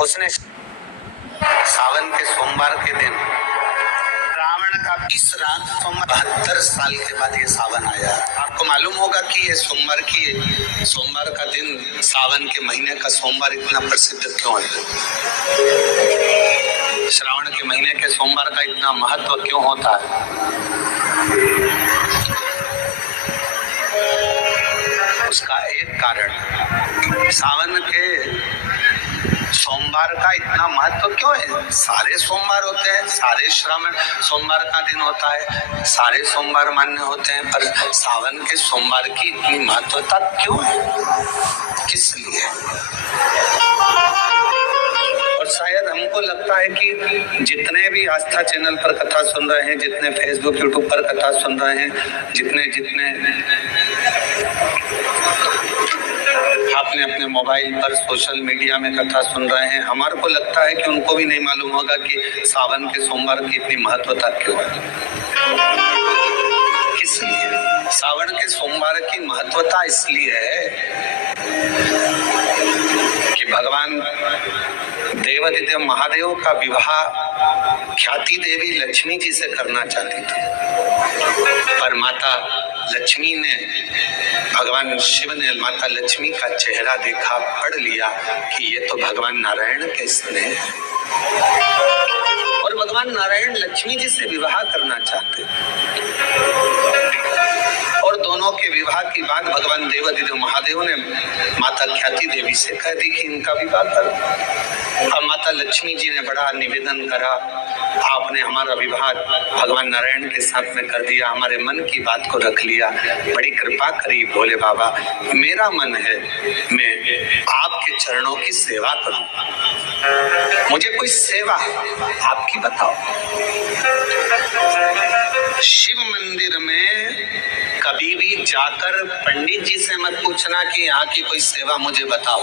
उसने सावन के सोमवार के दिन रावण का 20 रात सोमवार 72 साल के बाद ये सावन आया। आपको मालूम होगा कि ये सोमवार का दिन सावन के महीने का सोमवार इतना प्रसिद्ध क्यों है? श्रावण के महीने के सोमवार का इतना महत्व क्यों होता है? उसका एक कारण, सावन के सोमवार का इतना महत्व क्यों है? सारे सोमवार होते हैं, सारे श्रावण सोमवार का दिन होता है, सारे सोमवार मान्य होते हैं, पर सावन के सोमवार की इतनी महत्वता क्यों है? किस लिए? और शायद हमको लगता है कि जितने भी आस्था चैनल पर कथा सुन रहे हैं, जितने फेसबुक यूट्यूब पर कथा सुन रहे हैं, जितने अपने अपने मोबाइल पर सोशल मीडिया में कथा सुन रहे हैं, हमारे को लगता है कि उनको भी नहीं मालूम होगा कि सावन के सोमवार की इतनी महत्वता क्यों है। किस लिए? सावन के सोमवार की महत्वता इसलिए है कि भगवान देवादिदेव महादेव का विवाह ख्याति देवी लक्ष्मी जी से करना चाहती थी, पर माता लक्ष्मी ने, भगवान शिव ने माता लक्ष्मी का चेहरा देखा, पढ़ लिया कि ये तो भगवान नारायण के स्नेह है, और भगवान नारायण लक्ष्मी जी से विवाह करना चाहते, और दोनों के विवाह की बात भगवान देवादिदेव महादेव ने माता ख्याति देवी से कह दी कि इनका विवाह करो। अब माता लक्ष्मी जी ने बड़ा निवेदन करा, आपने हमारा विवाह भगवान नारायण के साथ में कर दिया, हमारे मन की बात को रख लिया, बड़ी कृपा करी भोले बाबा, मेरा मन है मैं आपके चरणों की सेवा करूं, मुझे कोई सेवा आपकी बताओ। शिव मंदिर में कभी भी जाकर पंडित जी से मत पूछना कि यहाँ की कोई सेवा मुझे बताओ।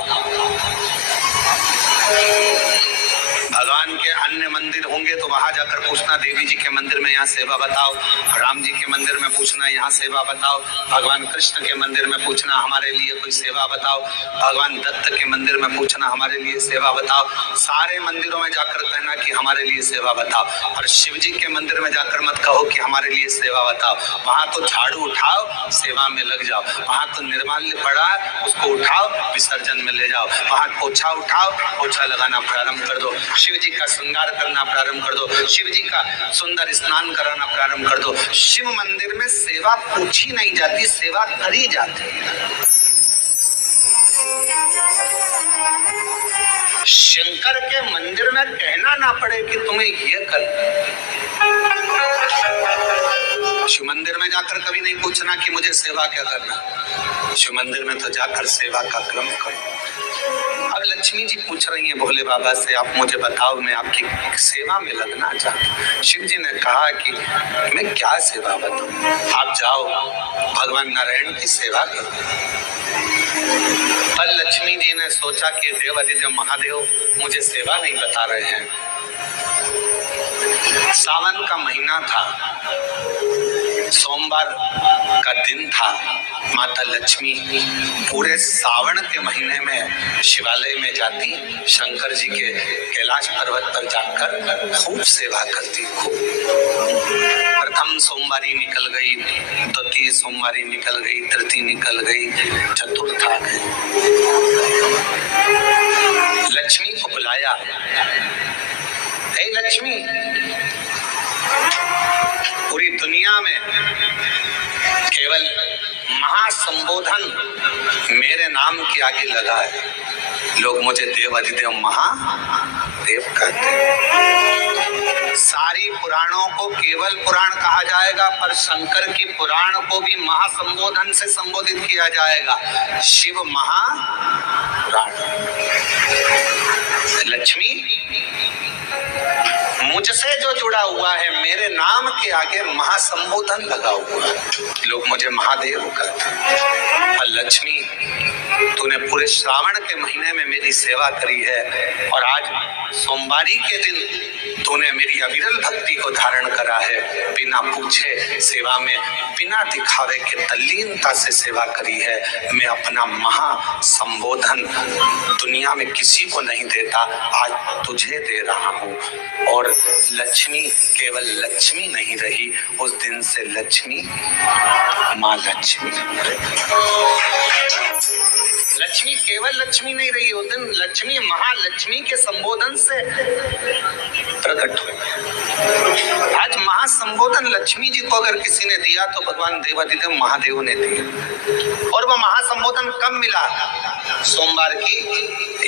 भगवान के अन्य मंदिर होंगे तो वहां जाकर पूछना, देवी जी के मंदिर में यहाँ सेवा बताओ, राम जी के मंदिर में पूछना यहाँ सेवा बताओ, भगवान कृष्ण के मंदिर में पूछना हमारे लिए कोई सेवा बताओ, भगवान दत्त के मंदिर में पूछना हमारे लिए सेवा बताओ। सारे मंदिरों में जाकर कहना कि हमारे लिए सेवा बताओ, और शिव जी के मंदिर में जाकर मत कहो कि हमारे लिए सेवा बताओ। वहां तो झाड़ू उठाओ, सेवा में लग जाओ, वहां तो निर्माल्य पड़ा उसको उठाओ, विसर्जन में ले जाओ, वहां पोछा उठाओ, पोछा लगाना प्रारंभ कर दो, शिव जी का श्रृंगार करना प्रारंभ कर दो, शिव जी का सुंदर स्नान कराना प्रारंभ कर दो। शिव मंदिर में सेवा पूछी नहीं जाती, सेवा करी जाती। शंकर के मंदिर में कहना ना पड़े कि तुम्हें ये कर। शिव मंदिर में जाकर कभी नहीं पूछना कि मुझे सेवा क्या करना, शिव मंदिर में तो जाकर सेवा का क्रम करो। अब लक्ष्मी जी पूछ रही हैं भोले बाबा से, आप मुझे बताओ, मैं आपकी सेवा में लगना चाहती हूँ। शिव जी ने कहा कि मैं क्या सेवा बताऊं, आप जाओ भगवान नारायण की सेवा करो। पर लक्ष्मी जी ने सोचा कि देवादिदेव महादेव मुझे सेवा नहीं बता रहे हैं। सावन का महीना था, सोमवार का दिन था, माता लक्ष्मी पूरे सावन के महीने में शिवालय में जाती, शंकर जी के कैलाश पर्वत पर जाकर खूब सेवा करती। खूब प्रथम सोमवारी निकल गई, द्वितीय सोमवारी निकल गई, तृतीय निकल गई, चतुर्थ आ गई। लक्ष्मी को बुलाया, हे लक्ष्मी, पूरी दुनिया में केवल महासंबोधन मेरे नाम के आगे लगा है, लोग मुझे देवादिदेव महादेव कहते हैं। सारी पुराणों को केवल पुराण कहा जाएगा, पर शंकर की पुराण को भी महासंबोधन से संबोधित किया जाएगा, शिव महापुराण। लक्ष्मी, मुझसे जो जुड़ा हुआ है, मेरे नाम के आगे महासंबोधन लगा हुआ है, लोग मुझे महादेव कहते हैं। और लक्ष्मी, तूने पूरे श्रावण के महीने में मेरी सेवा करी है, और आज सोमवारी के दिन तूने मेरी अविरल भक्ति को धारण करा है, बिना पूछे सेवा में, बिना दिखावे के तल्लीनता से सेवा करी है। मैं अपना महा संबोधन दुनिया में किसी को नहीं देता, आज तुझे दे रहा हूँ। और लक्ष्मी केवल लक्ष्मी नहीं रही, उस दिन से लक्ष्मी माँ लक्ष्मी। लक्ष्मी केवल लक्ष्मी नहीं रही, उस दिन लक्ष्मी महालक्ष्मी के संबोधन से प्रकट हुई। आज महासंबोधन लक्ष्मी जी को अगर किसी ने दिया तो भगवान देवाधिदेव महादेव ने दिया। और वह महासंबोधन कब मिला? सोमवार की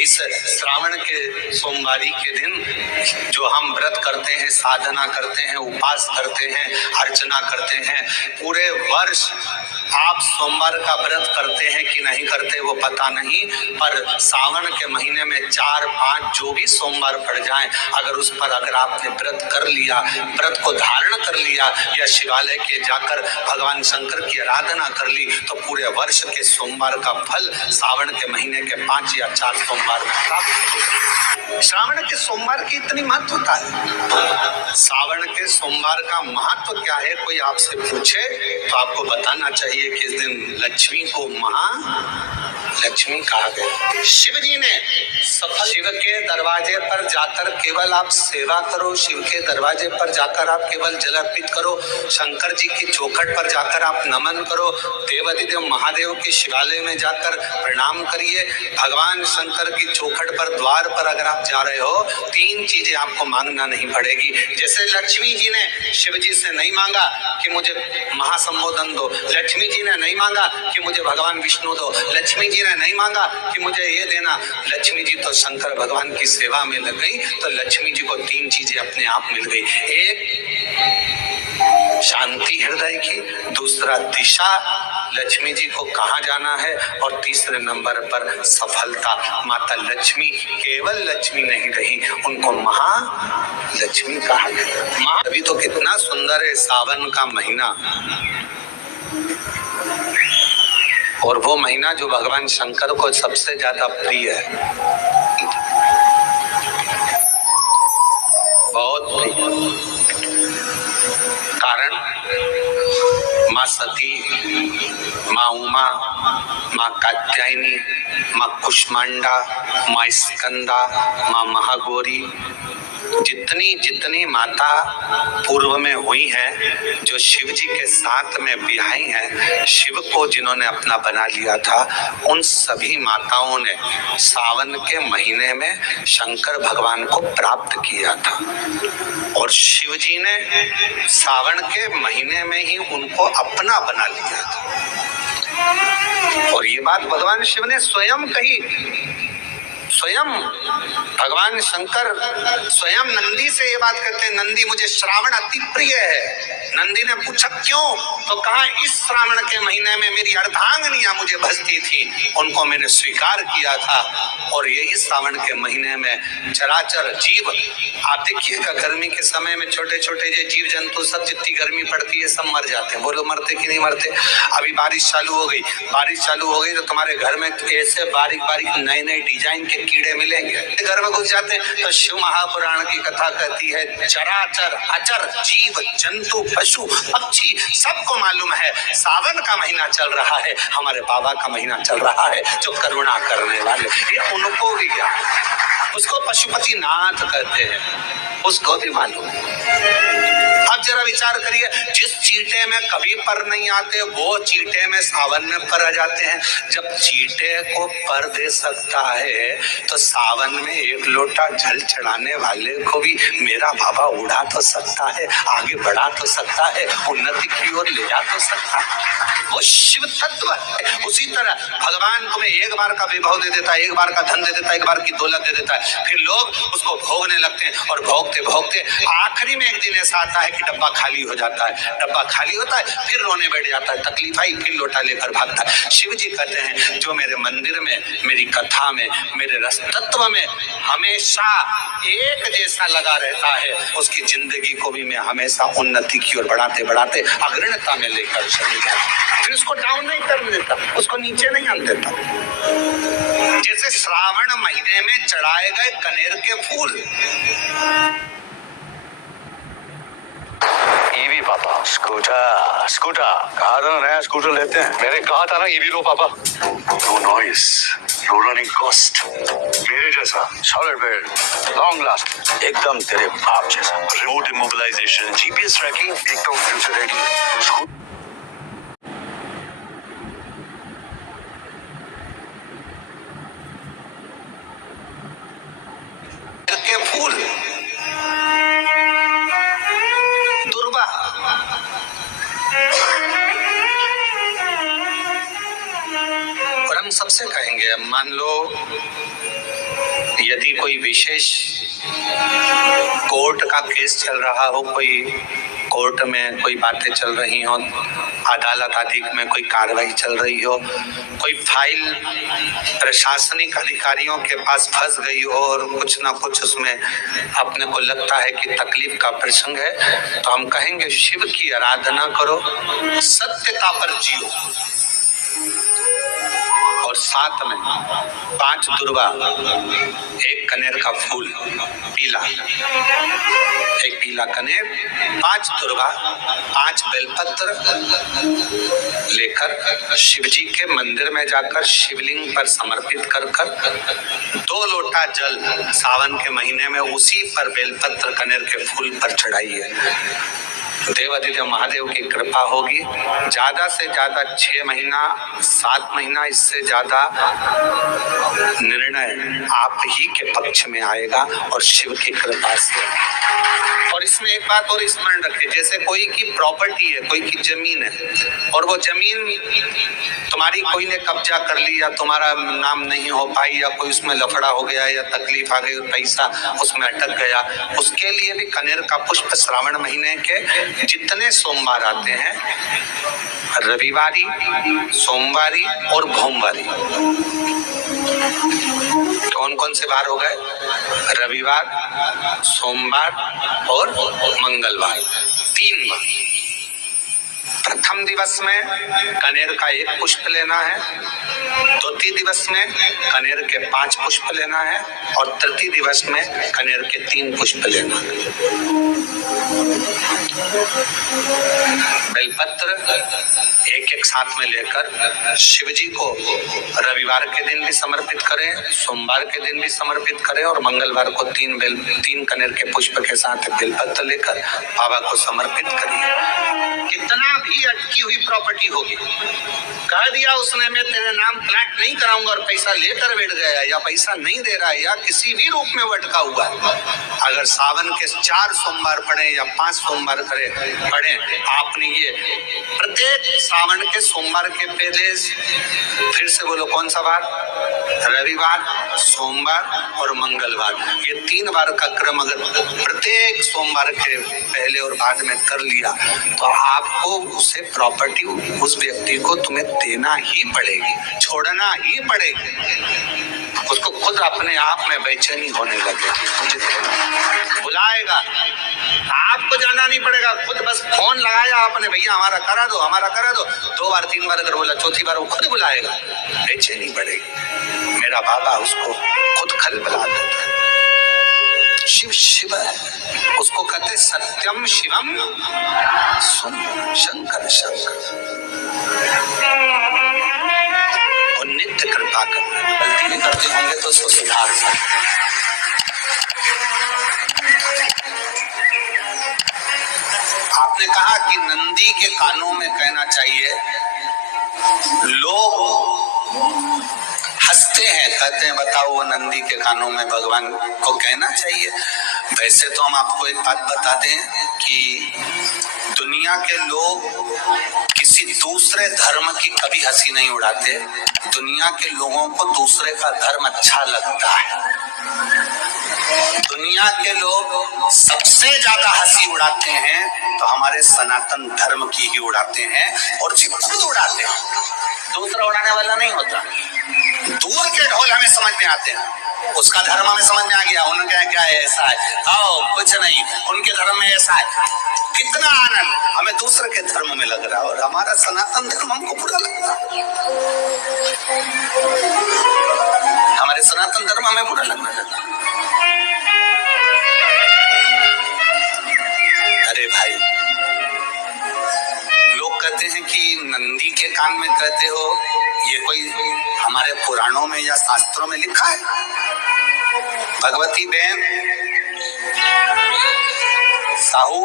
इस श्रावण के सोमवारी के दिन जो हम व्रत करते हैं, साधना करते हैं, उपास करते हैं, अर्चना करते हैं। पूरे वर्ष आप सोमवार का व्रत करते हैं कि नहीं करते वो पता नहीं, पर सावन के महीने में 4-5 जो भी सोमवार पड़ जाएं, अगर आपने व्रत कर लिया, व्रत को धारण कर लिया या शिवालय के जाकर भगवान शंकर की आराधना कर ली, तो पूरे वर्ष के सोमवार का फल सावन के महीने के 5 या 4 सोमवार में प्राप्त। श्रावण के सोमवार की इतनी महत्वता है। सावन के सोमवार का महत्व क्या है, कोई आपसे पूछे तो आपको बताना चाहिए कि इस दिन लक्ष्मी को महालक्ष्मी कहा गया। शिव जी ने शिव के दरवाजे पर जाकर केवल आप सेवा करो, शिव के दरवाजे पर जाकर आप केवल जल अर्पित करो, शंकर जी की चौखट पर जाकर आप नमन करो, देवाधिदेव महादेव के शिवालय में जाकर प्रणाम करिए। भगवान शंकर की चौखट पर, द्वार पर अगर आप जा रहे हो, 3 चीजें आपको मांगना नहीं पड़ेगी। जैसे लक्ष्मी जी ने शिव जी से नहीं मांगा कि मुझे महासंबोधन दो, लक्ष्मी जी ने नहीं मांगा कि मुझे भगवान विष्णु दो, लक्ष्मी जी ने नहीं मांगा कि मुझे ये देना। लक्ष्मी जी तो शंकर भगवान की सेवा में लग गई, तो लक्ष्मी जी को 3 चीजें अपने आप मिल गई। एक शांति हृदय की, दूसरा दिशा, लक्ष्मी जी को कहाँ जाना है, और तीसरे नंबर पर सफलता। माता लक्ष्मी केवल लक्ष्मी नहीं रही, उनको महालक्ष्मी कहा गया। अभी तो कितना सुंदर है सावन का महीना, और वो महीना जो भगवान शंकर को सबसे ज्यादा प्रिय है, बहुत प्रिय। कारण माँ सती, माँ उमा, माँ कात्यायनी, माँ कुष्मांडा, माँ स्कंदा, माँ महागौरी, जितनी माता पूर्व में हुई हैं, जो शिव जी के साथ में बिहाई हैं, शिव को जिन्होंने अपना बना लिया था, उन सभी माताओं ने सावन के महीने में शंकर भगवान को प्राप्त किया था, और शिव जी ने सावन के महीने में ही उनको अपना बना लिया था। और ये बात भगवान शिव ने स्वयं कही। स्वयं भगवान शंकर स्वयं नंदी से ये बात कहते हैं, नंदी मुझे श्रावण अति प्रिय है। नंदी ने पूछा क्यों, तो कहा इस श्रावण के महीने में मेरी अर्धांगिनियां मुझे भजती थी, उनको मैंने स्वीकार किया था, और यही श्रावण के महीने में चराचर जीव, आप देखिएगा गर्मी के समय में छोटे छोटे जो जीव जंतु सब, जितनी गर्मी पड़ती है सब मर जाते हैं। बोलो मरते कि नहीं मरते? अभी बारिश चालू हो गई तो तुम्हारे घर में ऐसे बारीक बारीक नए नए डिजाइन के कीड़े मिलेंगे, घर में घुस जाते हैं। तो शिव महापुराण की कथा कहती है चराचर अचर जीव जंतु पशु पक्षी सबको मालूम है सावन का महीना चल रहा है, हमारे बाबा का महीना चल रहा है जो करुणा करने वाले, ये उनको भी ज्ञान, उसको पशुपति नाथ कहते हैं, उसको भी मालूम है। अब जरा विचार करिए, जिस चींटे में कभी पर नहीं आते वो चींटे में सावन में पर आ जाते हैं। जब चींटे को पर दे सकता है तो सावन में 1 लोटा जल चढ़ाने वाले को भी मेरा बाबा उड़ा तो सकता है, आगे बढ़ा तो सकता है, उन्नति की ओर ले जा तो सकता है। वो शिव तत्व है। उसी तरह भगवान तुम्हें एक बार का विभव दे देता है, एक बार का धन दे देता है, एक बार की दौलत दे देता है, फिर लोग उसको भोगने लगते हैं, और भोगते भोगते आखिरी में एक दिन ऐसा आता है कि डब्बा खाली हो जाता है। डब्बा खाली होता है, फिर रोने बैठ जाता है, तकलीफ आई, फिर लोटा लेकर भागता है। शिव जी कहते हैं जो मेरे मंदिर में, मेरी कथा में, मेरे रस तत्व में हमेशा एक जैसा लगा रहता है, उसकी जिंदगी को भी मैं हमेशा उन्नति की ओर बढ़ाते बढ़ाते अग्रणता में लेकर चले जाता हूं। फिर उसको डाउन नहीं करने देता, उसको नीचे नहीं आने देता। जैसे श्रावण महीने में चढ़ाए गए कनेर के फूल। ईवी पापा। स्कूटर कहा था ना, नया स्कूटर लेते हैं। मैंने कहा था ना ईवी लो पापा। नो नॉइस, लो रनिंग कॉस्ट, मेरे जैसा सॉलिड बेड, लॉन्ग लास्ट, एकदम तेरे बाप जैसा। रिमोट इमोबिलाइजेशन, जीपीएस ट्रैकिंग, एकदम फ्यूचर रेडी। के फूल दुर्वा, और हम सबसे कहेंगे, अब मान लो यदि कोई विशेष कोर्ट का केस चल रहा हो, कोई कोर्ट में कोई बातें चल रही हो, अदालत आदि में कोई कार्रवाई चल रही हो, कोई फाइल प्रशासनिक अधिकारियों के पास फंस गई हो और कुछ ना कुछ उसमें अपने को लगता है कि तकलीफ का प्रसंग है, तो हम कहेंगे शिव की आराधना करो, सत्यता पर जियो, और साथ में 5 दुर्वा, 1 कनेर का फूल पीला, 1 पीला कनेर, 5 दुर्वा, 5 बेलपत्र लेकर शिव जी के मंदिर में जाकर शिवलिंग पर समर्पित कर 2 लोटा जल सावन के महीने में उसी पर बेलपत्र कनेर के फूल पर चढ़ाइए। देवादिदेव महादेव की कृपा होगी। ज्यादा से ज्यादा 6 महीना 7 महीना, इससे ज्यादा निर्णय आप ही के पक्ष में आएगा और शिव की कृपा से। और इसमें एक बात और स्मरण रखें, जैसे कोई की प्रॉपर्टी है, कोई की जमीन है और वो जमीन तुम्हारी कोई ने कब्जा कर ली या तुम्हारा नाम नहीं हो पाई या कोई उसमें लफड़ा हो गया या तकलीफ आ गई, पैसा उसमें अटक गया, उसके लिए भी कनेर का पुष्प श्रावण महीने के जितने सोमवार आते हैं, रविवारी, सोमवारी और भोमवारी, कौन कौन से वार हो गए? रविवार, सोमवार और मंगलवार, 3 बार। प्रथम दिवस में कनेर का 1 पुष्प लेना है, द्वितीय दिवस में कनेर के 5 पुष्प लेना है और तृतीय दिवस में कनेर के 3 पुष्प लेना है। बेलपत्र एक साथ में लेकर शिव जी को रविवार के दिन भी समर्पित करें, सोमवार के दिन भी समर्पित करें और मंगलवार को 3 कनेर के पुष्प के साथ बेलपत्र लेकर बाबा को समर्पित करिए। कितना भी अटकी हुई प्रॉपर्टी होगी, कह दिया उसने मैं तेरे नाम प्लाट नहीं कराऊंगा और पैसा लेकर बैठ गया या पैसा नहीं दे रहा है या किसी भी रूप में वो अटका हुआ है, अगर सावन के 4 सोमवार पड़े या 5 सोमवार पड़े, आपने ये प्रत्येक सावन के सोमवार के पहले, फिर से बोलो कौन सा बार? रविवार, सोमवार और मंगलवार, ये 3 बार का क्रम अगर प्रत्येक सोमवार के पहले और बाद में कर लिया तो आपको उसे प्रॉपर्टी उस व्यक्ति को तुम्हें देना ही पड़ेगी, छोड़ना ही पड़ेगी। उसको खुद अपने आप में बेचैनी होने लगेगी, मुझे बुलाएगा, आपको जाना नहीं पड़ेगा, खुद बस फोन लगाया आपने, भैया हमारा करा दो, हमारा करा दो, 2 बार 3 बार अगर बोला, चौथी बार वो खुद बुलाएगा, बेचैनी बढ़ेगी। मेरा बाबा उसको खुद खल बुला देता है। शिव शिव है, उसको कहते सत्यम शिवम सुंदर शंकर शंकर, और नित्य कृपा करते, गलती भी करते होंगे तो उसको सुधार सकते। आपने कहा कि नंदी के कानों में कहना चाहिए, लोग हंसते हैं, कहते हैं बताओ वो नंदी के कानों में भगवान को कहना चाहिए। वैसे तो हम आपको एक बात बता दें कि दुनिया के लोग किसी दूसरे धर्म की कभी हंसी नहीं उड़ाते, दुनिया के लोगों को दूसरे का धर्म अच्छा लगता है। दुनिया के लोग सबसे ज्यादा हंसी उड़ाते हैं तो हमारे सनातन धर्म की ही उड़ाते हैं, और जी खुद उड़ाते हैं, दूसरा उड़ाने वाला नहीं होता। दूर के ढोल हमें समझ में आते हैं, उसका धर्म हमें समझ में आ गया, उन्होंने क्या है ऐसा है, आओ कुछ नहीं, उनके धर्म में ऐसा है। कितना आनंद हमें दूसरे के धर्म में लग रहा है और हमारा सनातन धर्म हमको बुरा लगता है। हमारे सनातन धर्म हमें बुरा लगने लगा। अरे भाई, लोग कहते हैं कि नंदी के कान में कहते हो, ये कोई हमारे पुराणों में या शास्त्रों में लिखा है? भगवती बहन साहू,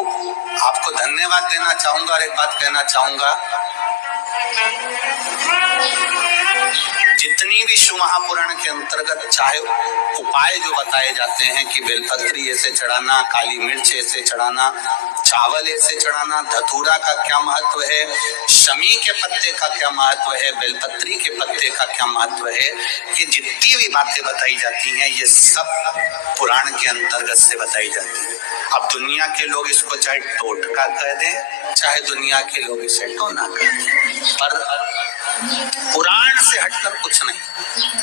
आपको धन्यवाद देना चाहूंगा और एक बात कहना चाहूंगा, जितनी भी शिव महापुराण के अंतर्गत चाहे उपाय जो बताए जाते हैं कि बेलपत्री ऐसे चढ़ाना, काली मिर्च ऐसे चढ़ाना, चावल ऐसे चढ़ाना, धतूरा का क्या महत्व है, शमी के पत्ते का क्या महत्व है, बेलपत्री के पत्ते का क्या महत्व है, ये जितनी भी बातें बताई जाती हैं ये सब पुराण के अंतर्गत से बताई जाती है। अब दुनिया के लोग इसको चाहे टोटका कह दें, चाहे दुनिया के लोग इसे टोना कह दें, पर पुराण से हटकर कुछ नहीं।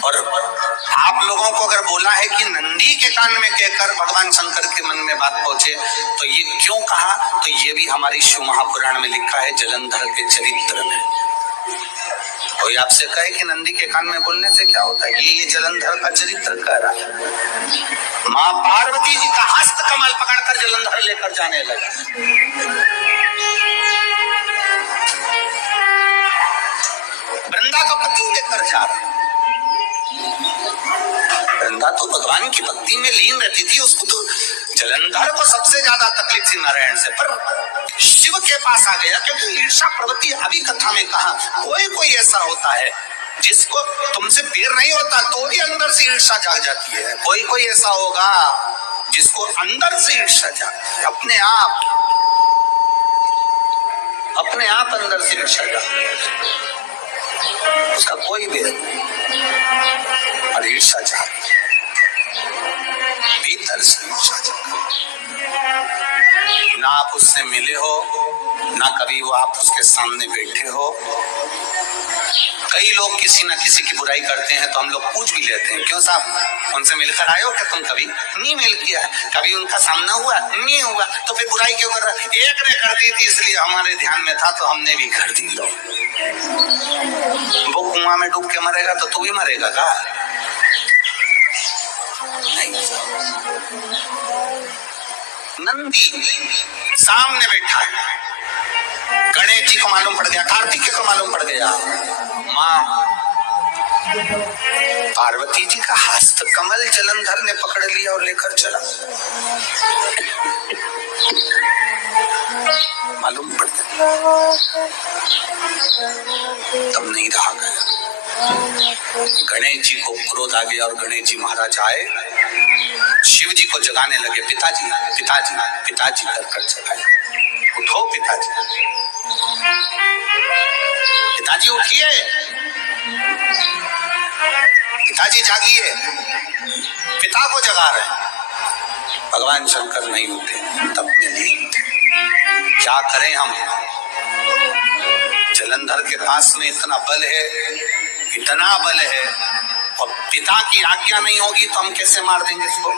और आप लोगों को अगर बोला है कि नंदी के कान में कहकर भगवान शंकर के मन में बात पहुंचे, तो ये क्यों कहा, तो ये भी हमारी शिव महापुराण में लिखा है, जलंधर के चरित्र में। कोई आपसे कहे कि नंदी के कान में बोलने से क्या होता है, ये जलंधर का चरित्र कह रहा है। माँ पार्वती जी का हस्त कमल पकड़कर जलंधर लेकर जाने लगा। वृंदा का पति लेकर जा रहा, वृंदा तो भगवान की भक्ति में लीन रहती थी, उसको तो जलंधर को सबसे ज्यादा तकलीफ थी नारायण से, पर शिव के पास आ गया, क्योंकि ईर्षा प्रवृत्ति अभी कथा में कहा, कोई ऐसा होता है जिसको तुमसे प्यार नहीं होता तो भी अंदर से ईर्षा जाग जाती है, कोई ऐसा होगा जिसको अंदर से ईर्षा जाग, अपने आप अंदर से ईर्षा जाग, उसका कोई भेद नहीं, और ईर्षा जाग भीतर से ईर्षा जाग। ना आप उससे मिले हो, ना कभी वो आप उसके सामने बैठे हो। कई लोग किसी ना किसी की बुराई करते हैं तो हम लोग पूछ भी लेते हैं, क्यों साहब उनसे मिलकर आए हो क्या तुम? कभी नहीं मिल किया, कभी उनका सामना हुआ नहीं हुआ, तो फिर बुराई क्यों कर रहा? एक ने कर दी थी इसलिए हमारे ध्यान में था तो हमने भी कर दी। लो, वो कुआं में डूब के मरेगा तो तू भी मरेगा का? नहीं। नंदी सामने बैठा है, गणेश जी को मालूम पड़ गया, कार्तिक को मालूम पड़ गया, माँ पार्वती जी का हस्त कमल जलंधर ने पकड़ लिया और लेकर चला, मालूम पड़ गया, तब नहीं रहा गया। गणेश जी को क्रोध आ गया और गणेश जी महाराज आए, शिव जी को जगाने लगे, पिताजी पिताजी पिताजी कर जगाए, उठो पिताजी, पिताजी उठिए, पिताजी जागिए, पिता को जगा रहे हैं। भगवान शंकर नहीं उठे, तब मिली, क्या करें हम? जलंधर के पास में इतना बल है, इतना बल है, और पिता की आज्ञा नहीं होगी तो हम कैसे मार देंगे इसको?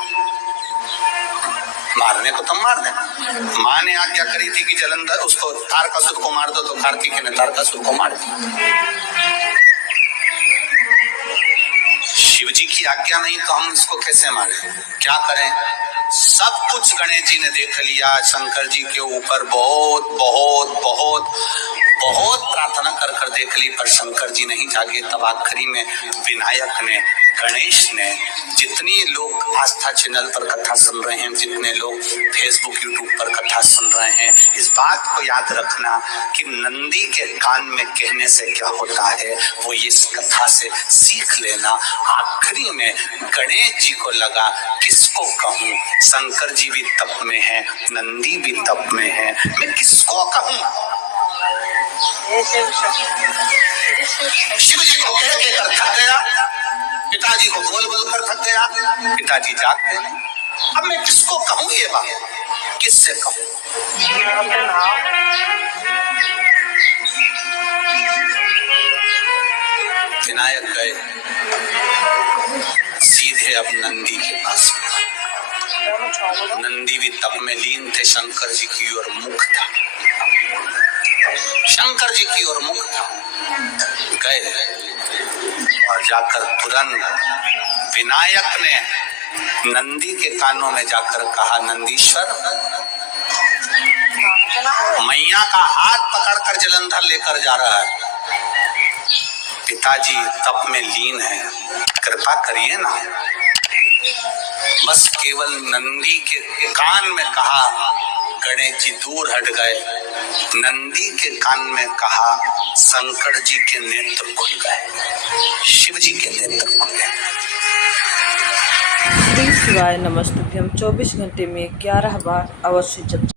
मारने को तो मार देना। माँ ने आज्ञा करी थी कि जलंधर उसको तारकासुर को मार दो, तो कार्तिक ने तारकासुर को मार दिया। शिव जी की आज्ञा नहीं तो हम इसको कैसे मारें? क्या करें? सब कुछ गणेश जी ने देख लिया, शंकर जी के ऊपर बहुत बहुत बहुत बहुत प्रार्थना कर देख ली, पर शंकर जी नहीं जागे। तब आखिरी में विनायक ने, गणेश ने, जितनी लोग आस्था चैनल पर कथा सुन रहे हैं, जितने लोग फेसबुक यूट्यूब पर कथा सुन रहे हैं, इस बात को याद रखना कि नंदी के कान में कहने से क्या होता है वो इस कथा से सीख लेना। आखिरी में गणेश जी को लगा किसको कहूँ, शंकर जी भी तप में है, नंदी भी तप में है, मैं किसको कहूँ? शिव जी को कह के कर थक गया, पिताजी को बोल बोल कर थक गया, पिताजी जागते नहीं। अब मैं किसको कहूँ ये बात, किससे कहूँ? विनायक गए सीधे अब नंदी के पास। नंदी भी तप में लीन थे, शंकर जी की ओर मुख था, शंकर जी की ओर मुख था। गए और जाकर तुरंत विनायक ने नंदी के कानों में जाकर कहा, नंदीश्वर, मैया का हाथ पकड़कर जलंधर लेकर जा रहा है, पिताजी तप में लीन है, कृपा करिए ना। बस केवल नंदी के कान में कहा, गणेश जी दूर हट गए। नंदी के कान में कहा, शंकर जी के नेत्र खुल गए, शिव जी के नेत्र खुल गए। श्री शिवाय नमस्तुभ्यम 24 घंटे में 11 बार अवश्य जप।